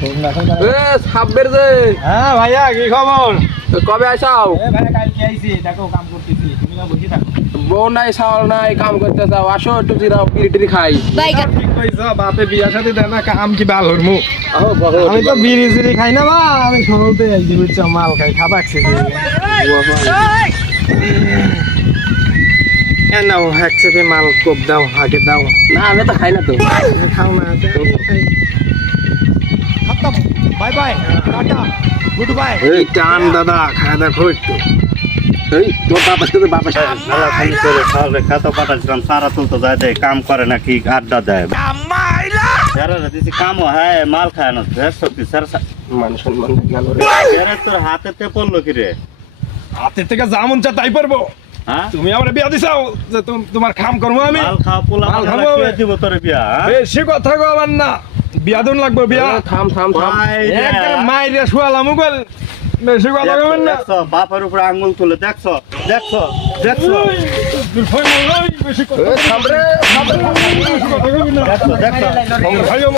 ছাব্বের যে হ্যাঁ ভাইয়া কি খবর? কবে আসাও? ভাইয়া কালকে আইছি, দেখো কাম করতেছি, তুমি না বসে থাকো। বউ নাই সাওয়াল নাই কাম করতে চাও, আসো একটু জিরাও বিড়ি খাই। ঠিক কইছো, বাপে বিয়া শাদী দেয় না, কাম কি বাল হরমু। আহো আমি তো বিড়ি সিড়ি খাই না বা, আমি সরলতে আইছি বুঝছো, মাল খাই, খাবাকছি। নাও এক চেপে মাল কোপ দাও, আগে দাও। না আমি তো খাই না তো। তুমি খাও না, খতম, bye bye, tata, good bye. এই টান দাদা, খাওয়া দেখো একটু। এই তোর বাপ আসতে বাপ আসতে খালি করে সবে খাতো পাঠাচ্ছিলাম, সারা তুলতে যায় দেয়, কাম করে নাকি আড্ডা দেয়। যারা দিছি কামও হ্যাঁ, মাল খায় না সত্যি স্যার। মান সম্মান গেল রে। তোর হাতেতে পড়লো কি রে? হাতের থেকে যা মন চা তাই পারবো। হ্যাঁ, তুমি আমার বিয়া দিছাও যে তোমার কাম করবো আমি। মাল খাওয়া পোলা মাল খাবো কে আমি। দিব তোর বিয়া? বেশি কথা কো আমার না, বিয়া দিন লাগবে বিয়া। থাম থাম থাম। একবার মাইরে শুয়ালাম মুগল, বেশি কথা কবেন না। দেখছো বাপের উপরে আঙ্গুল তুলে, দেখছো দেখছো দেখছো বেশি কথা থাম রে। কবেন না। দেখছো দেখছো। ভাইও